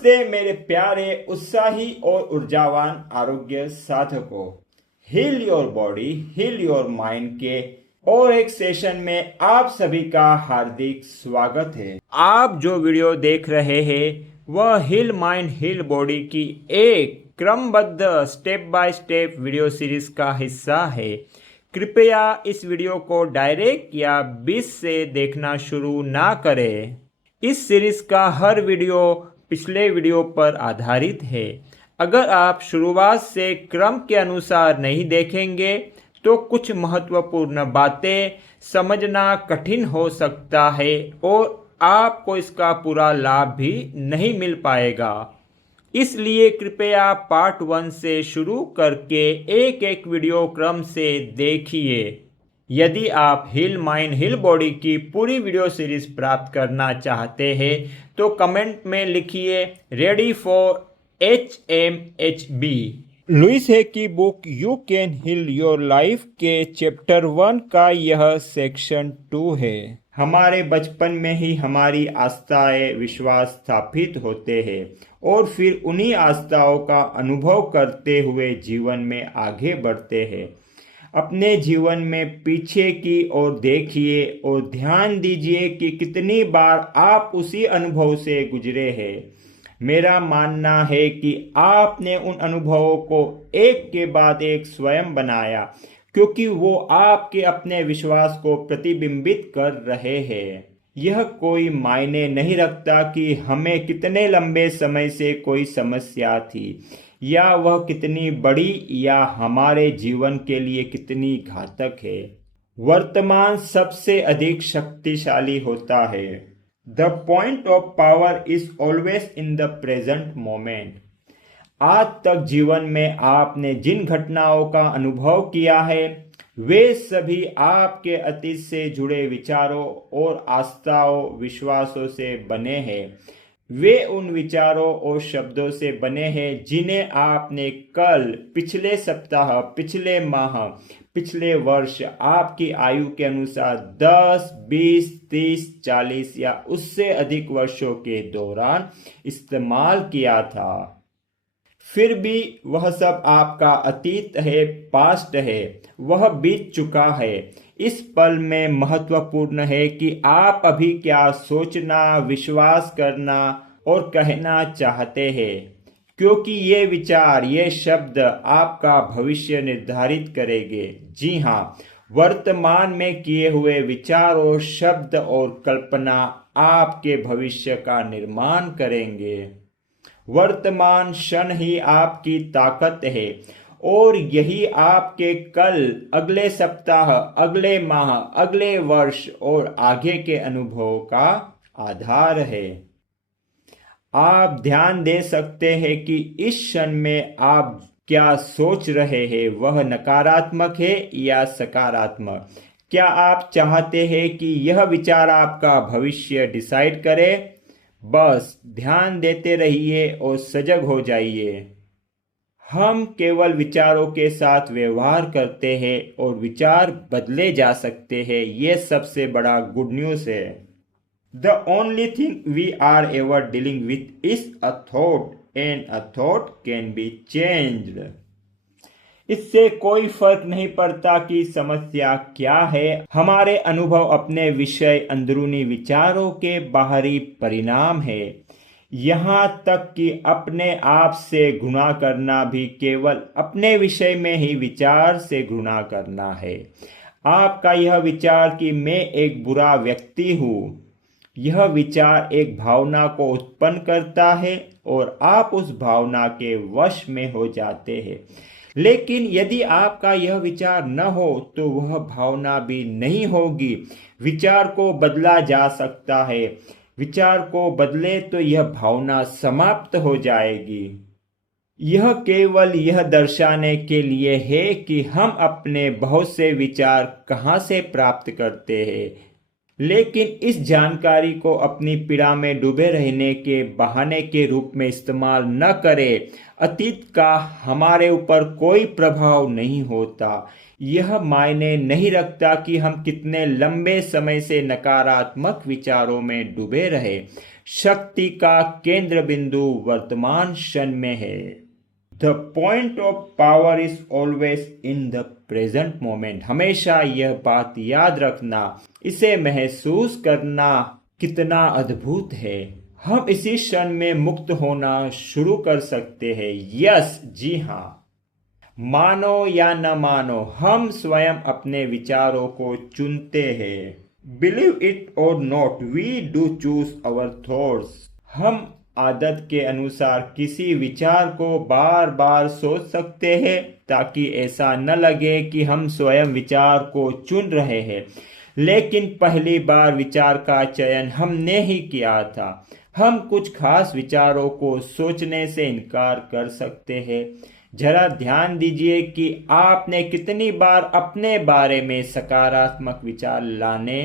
नमस्ते मेरे प्यारे उत्साही और ऊर्जावान आरोग्य साधकों। Heal your body heal your mind के और एक सेशन में आप सभी का हार्दिक स्वागत है। आप जो वीडियो देख रहे हैं वह हील माइंड हील बॉडी की एक क्रमबद्ध step by step video series का हिस्सा है। कृपया इस वीडियो को डायरेक्ट या बीच से देखना शुरू ना करें। इस सीरीज का हर वीडियो पिछले वीडियो पर आधारित है। अगर आप शुरुआत से क्रम के अनुसार नहीं देखेंगे तो कुछ महत्वपूर्ण बातें समझना कठिन हो सकता है और आपको इसका पूरा लाभ भी नहीं मिल पाएगा। इसलिए कृपया पार्ट 1 से शुरू करके एक एक वीडियो क्रम से देखिए। यदि आप हील माइंड हील बॉडी की पूरी वीडियो सीरीज प्राप्त करना चाहते हैं तो कमेंट में लिखिए ready for HMHB। Louise Hay की book you can heal your life के चैप्टर 1 का यह सेक्शन 2 है। हमारे बचपन में ही हमारी आस्थाएं विश्वास स्थापित होते हैं और फिर उन्हीं आस्थाओं का अनुभव करते हुए जीवन में आगे बढ़ते हैं। अपने जीवन में पीछे की ओर देखिए और ध्यान दीजिए कि कितनी बार आप उसी अनुभव से गुजरे हैं। मेरा मानना है कि आपने उन अनुभवों को एक के बाद एक स्वयं बनाया क्योंकि वो आपके अपने विश्वास को प्रतिबिंबित कर रहे हैं। यह कोई मायने नहीं रखता कि हमें कितने लंबे समय से कोई समस्या थी या वह कितनी बड़ी या हमारे जीवन के लिए कितनी घातक है। वर्तमान सबसे अधिक शक्तिशाली होता है। The point of power is always in the present moment. आज तक जीवन में आपने जिन घटनाओं का अनुभव किया है वे सभी आपके अतीत से जुड़े विचारों और आस्थाओं विश्वासों से बने हैं। वे उन विचारों और शब्दों से बने हैं जिन्हें आपने कल, पिछले सप्ताह, पिछले माह, पिछले वर्ष आपकी आयु के अनुसार 10, 20, 30, 40 या उससे अधिक वर्षों के दौरान इस्तेमाल किया था। फिर भी वह सब आपका अतीत है, पास्ट है, वह बीत चुका है। इस पल में महत्वपूर्ण है कि आप अभी क्या सोचना, विश्वास करना और कहना चाहते हैं, क्योंकि ये विचार, ये शब्द आपका भविष्य निर्धारित करेंगे। जी हाँ, वर्तमान में किए हुए विचार और शब्द और कल्पना आपके भविष्य का निर्माण करेंगे। वर्तमान क्षण ही आपकी ताकत है और यही आपके कल, अगले सप्ताह, अगले माह, अगले वर्ष और आगे के अनुभव का आधार है। आप ध्यान दे सकते हैं कि इस क्षण में आप क्या सोच रहे हैं, वह नकारात्मक है या सकारात्मक। क्या आप चाहते हैं कि यह विचार आपका भविष्य डिसाइड करे? बस ध्यान देते रहिए और सजग हो जाइए। हम केवल विचारों के साथ व्यवहार करते हैं और विचार बदले जा सकते हैं। यह सबसे बड़ा गुड न्यूज़ है। The only thing we are ever dealing with is a thought, and a thought can be changed. इससे कोई फर्क नहीं पड़ता कि समस्या क्या है। हमारे अनुभव अपने विषय अंदरूनी विचारों के बाहरी परिणाम है। यहाँ तक कि अपने आप से घृणा करना भी केवल अपने विषय में ही विचार से घृणा करना है। आपका यह विचार कि मैं एक बुरा व्यक्ति हूँ, यह विचार एक भावना को उत्पन्न करता है और आप उस भावना के वश में हो जाते हैं। लेकिन यदि आपका यह विचार न हो तो वह भावना भी नहीं होगी। विचार को बदला जा सकता है। विचार को बदले तो यह भावना समाप्त हो जाएगी। यह केवल यह दर्शाने के लिए है कि हम अपने बहुत से विचार कहाँ से प्राप्त करते हैं। लेकिन इस जानकारी को अपनी पीड़ा में डूबे रहने के बहाने के रूप में इस्तेमाल न करें। अतीत का हमारे ऊपर कोई प्रभाव नहीं होता। यह मायने नहीं रखता कि हम कितने लंबे समय से नकारात्मक विचारों में डूबे रहे। शक्ति का केंद्र बिंदु वर्तमान क्षण में है। The point of power is always in the present moment. हमेशा यह बात याद रखना, इसे महसूस करना कितना अद्भुत है। हम इसी क्षण में मुक्त होना शुरू कर सकते हैं। यस, जी हाँ। मानो या न मानो, हम स्वयं अपने विचारों को चुनते हैं। Believe it or not, we do choose our thoughts. हम आदत के अनुसार किसी विचार को बार बार सोच सकते हैं ताकि ऐसा न लगे कि हम स्वयं विचार को चुन रहे हैं। लेकिन पहली बार विचार का चयन हमने ही किया था। हम कुछ खास विचारों को सोचने से इनकार कर सकते हैं। जरा ध्यान दीजिए कि आपने कितनी बार अपने बारे में सकारात्मक विचार लाने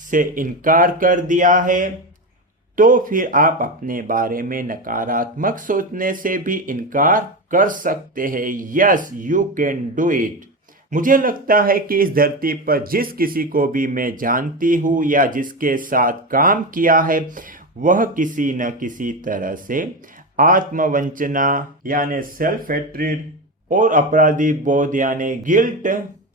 से इनकार कर दिया है। तो फिर आप अपने बारे में नकारात्मक सोचने से भी इनकार कर सकते हैं। Yes, you can do it. मुझे लगता है कि इस धरती पर जिस किसी को भी मैं जानती हूँ या जिसके साथ काम किया है, वह किसी न किसी तरह से आत्मवंचना यानी सेल्फ हेट्रेड और अपराधी बोध यानी गिल्ट,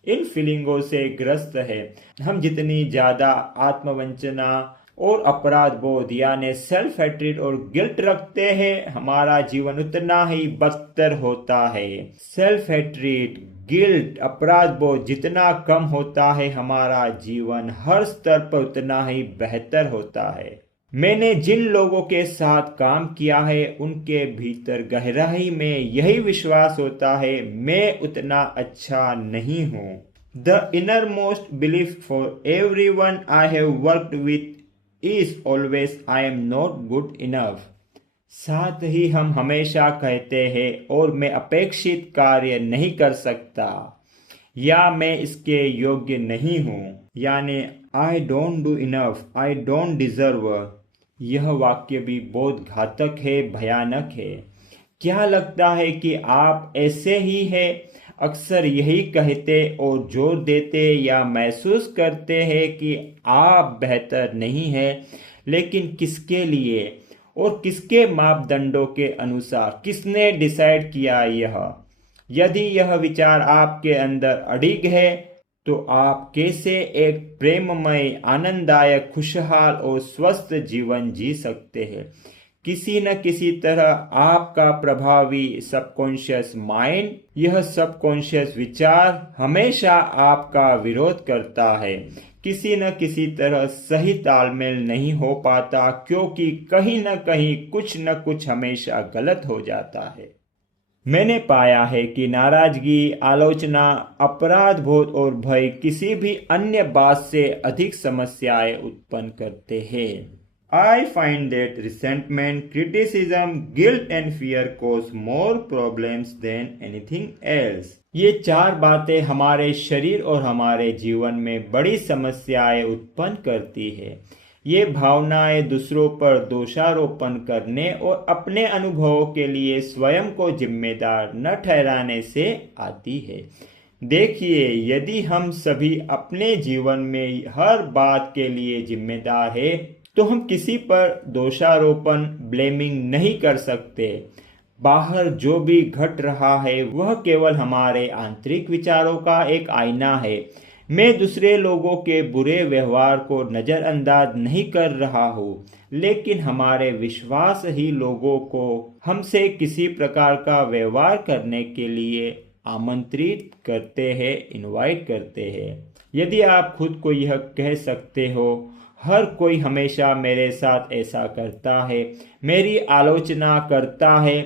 इन फीलिंगों से ग्रस्त है। हम जितनी ज्यादा आत्मवंचना और अपराध बोध यानी सेल्फ हेट्रेड और गिल्ट रखते हैं, हमारा जीवन उतना ही बदतर होता है। सेल्फ हेट्रेड, गिल्ट, अपराध बोध जितना कम होता है, हमारा जीवन हर स्तर पर उतना ही बेहतर होता है। मैंने जिन लोगों के साथ काम किया है, उनके भीतर गहराई में यही विश्वास होता है, मैं उतना अच्छा नहीं हूँ। The innermost belief for everyone I have worked with is always I am not good enough। साथ ही हम हमेशा कहते हैं और मैं अपेक्षित कार्य नहीं कर सकता या मैं इसके योग्य नहीं हूँ, यानी I don't do enough, I don't deserve। यह वाक्य भी बहुत घातक है, भयानक है। क्या लगता है कि आप ऐसे ही हैं? अक्सर यही कहते और जोर देते या महसूस करते हैं कि आप बेहतर नहीं हैं, लेकिन किसके लिए और किसके मापदंडों के अनुसार? किसने डिसाइड किया यह? यदि यह विचार आपके अंदर अडिग है, तो आप कैसे एक प्रेममय, आनंददायक, खुशहाल और स्वस्थ जीवन जी सकते हैं? किसी न किसी तरह आपका प्रभावी सबकॉन्शियस माइंड, यह सबकॉन्शियस विचार हमेशा आपका विरोध करता है। किसी न किसी तरह सही तालमेल नहीं हो पाता, क्योंकि कहीं न कहीं कुछ न कुछ हमेशा गलत हो जाता है। मैंने पाया है कि नाराजगी, आलोचना, अपराध बोध और भय किसी भी अन्य बात से अधिक समस्याएं उत्पन्न करते हैं। I find that resentment, criticism, guilt and fear cause more problems than anything else। ये चार बातें हमारे शरीर और हमारे जीवन में बड़ी समस्याएं उत्पन्न करती है। ये भावनाएं दूसरों पर दोषारोपण करने और अपने अनुभवों के लिए स्वयं को जिम्मेदार न ठहराने से आती है। देखिए, यदि हम सभी अपने जीवन में हर बात के लिए जिम्मेदार हैं, तो हम किसी पर दोषारोपण, ब्लेमिंग नहीं कर सकते। बाहर जो भी घट रहा है वह केवल हमारे आंतरिक विचारों का एक आईना है। मैं दूसरे लोगों के बुरे व्यवहार को नज़रअंदाज नहीं कर रहा हूँ, लेकिन हमारे विश्वास ही लोगों को हमसे किसी प्रकार का व्यवहार करने के लिए आमंत्रित करते हैं, इनवाइट करते हैं। यदि आप खुद को यह कह सकते हो, हर कोई हमेशा मेरे साथ ऐसा करता है, मेरी आलोचना करता है,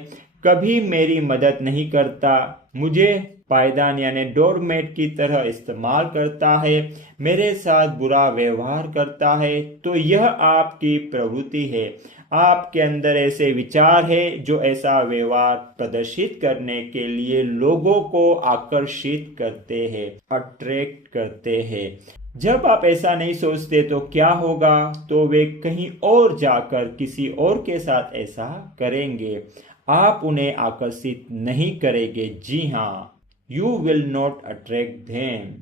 कभी मेरी मदद नहीं करता, मुझे पायदान यानी डोरमेट की तरह इस्तेमाल करता है, मेरे साथ बुरा व्यवहार करता है, तो यह आपकी प्रवृत्ति है। आपके अंदर ऐसे विचार है जो ऐसा व्यवहार प्रदर्शित करने के लिए लोगों को आकर्षित करते हैं, अट्रैक्ट करते हैं। जब आप ऐसा नहीं सोचते तो क्या होगा, तो वे कहीं और जाकर किसी और के साथ ऐसा करेंगे। आप उन्हें आकर्षित नहीं करेंगे। जी हाँ, you will not attract them.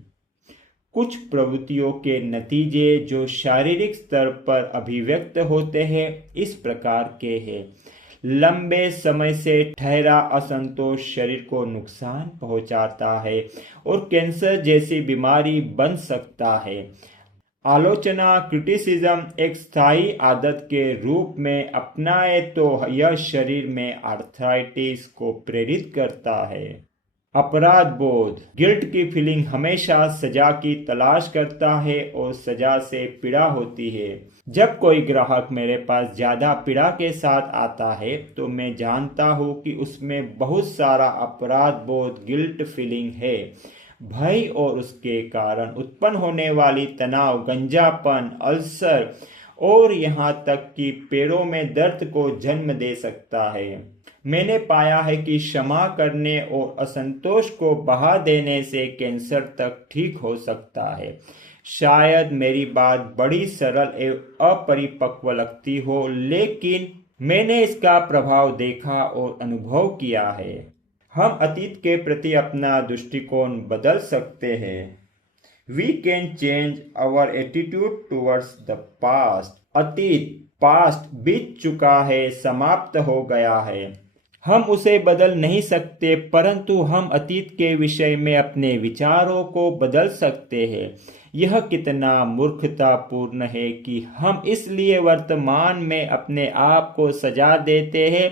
कुछ प्रवृत्तियों के नतीजे जो शारीरिक स्तर पर अभिव्यक्त होते हैं इस प्रकार के हैं। लंबे समय से ठहरा असंतोष शरीर को नुकसान पहुंचाता है और कैंसर जैसी बीमारी बन सकता है। आलोचना क्रिटिसिज्म एक स्थायी आदत के रूप में अपनाए तो यह शरीर में आर्थराइटिस को प्रेरित करता है। अपराध बोध, गिल्ट की फीलिंग हमेशा सजा की तलाश करता है और सजा से पीड़ा होती है। जब कोई ग्राहक मेरे पास ज्यादा पीड़ा के साथ आता है तो मैं जानता हूँ कि उसमें बहुत सारा अपराध बोध, गिल्ट फीलिंग है। भय और उसके कारण उत्पन्न होने वाली तनाव, गंजापन, अल्सर और यहाँ तक कि पैरों में दर्द को जन्म दे सकता है। मैंने पाया है कि क्षमा करने और असंतोष को बहा देने से कैंसर तक ठीक हो सकता है। शायद मेरी बात बड़ी सरल एवं अपरिपक्व लगती हो, लेकिन मैंने इसका प्रभाव देखा और अनुभव किया है। हम अतीत के प्रति अपना दृष्टिकोण बदल सकते हैं। We can change our attitude towards the past. अतीत, पास्ट बीत चुका है, समाप्त हो गया है। हम उसे बदल नहीं सकते, परंतु हम अतीत के विषय में अपने विचारों को बदल सकते हैं। यह कितना मूर्खतापूर्ण है कि हम इसलिए वर्तमान में अपने आप को सजा देते हैं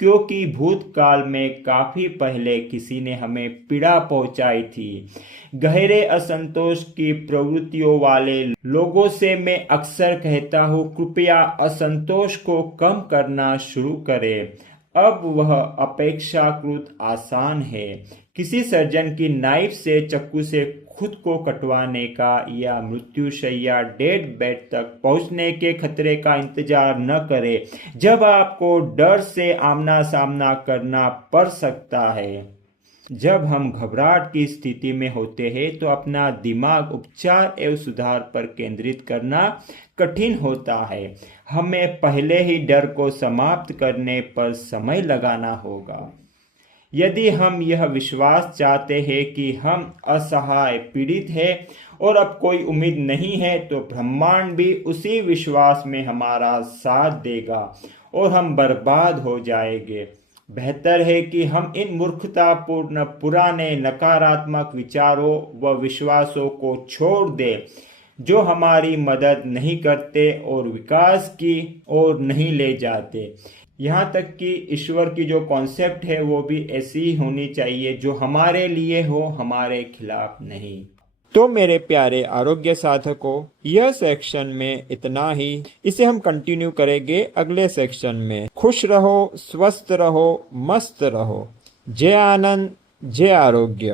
क्योंकि भूतकाल में काफी पहले किसी ने हमें पीड़ा पहुंचाई थी। गहरे असंतोष की प्रवृत्तियों वाले लोगों से मैं अक्सर कहता हूँ, कृपया असंतोष को कम करना शुरू करें। अब वह अपेक्षाकृत आसान है। किसी सर्जन की नाइफ से, चाकू से खुद को कटवाने का या मृत्युशैया, डेड बेड तक पहुंचने के खतरे का इंतजार न करें जब आपको डर से आमना सामना करना पड़ सकता है। जब हम घबराहट की स्थिति में होते हैं तो अपना दिमाग उपचार एवं सुधार पर केंद्रित करना कठिन होता है। हमें पहले ही डर को समाप्त करने पर समय लगाना होगा। यदि हम यह विश्वास चाहते हैं कि हम असहाय, पीड़ित हैं और अब कोई उम्मीद नहीं है, तो ब्रह्मांड भी उसी विश्वास में हमारा साथ देगा और हम बर्बाद हो जाएंगे। बेहतर है कि हम इन मूर्खतापूर्ण पुराने नकारात्मक विचारों व विश्वासों को छोड़ दें जो हमारी मदद नहीं करते और विकास की ओर नहीं ले जाते। यहाँ तक कि ईश्वर की जो कॉन्सेप्ट है वो भी ऐसी ही होनी चाहिए जो हमारे लिए हो, हमारे खिलाफ नहीं। तो मेरे प्यारे आरोग्य साधकों, यह सेक्शन में इतना ही। इसे हम कंटिन्यू करेंगे अगले सेक्शन में। खुश रहो, स्वस्थ रहो, मस्त रहो। जय आनंद, जय आरोग्य।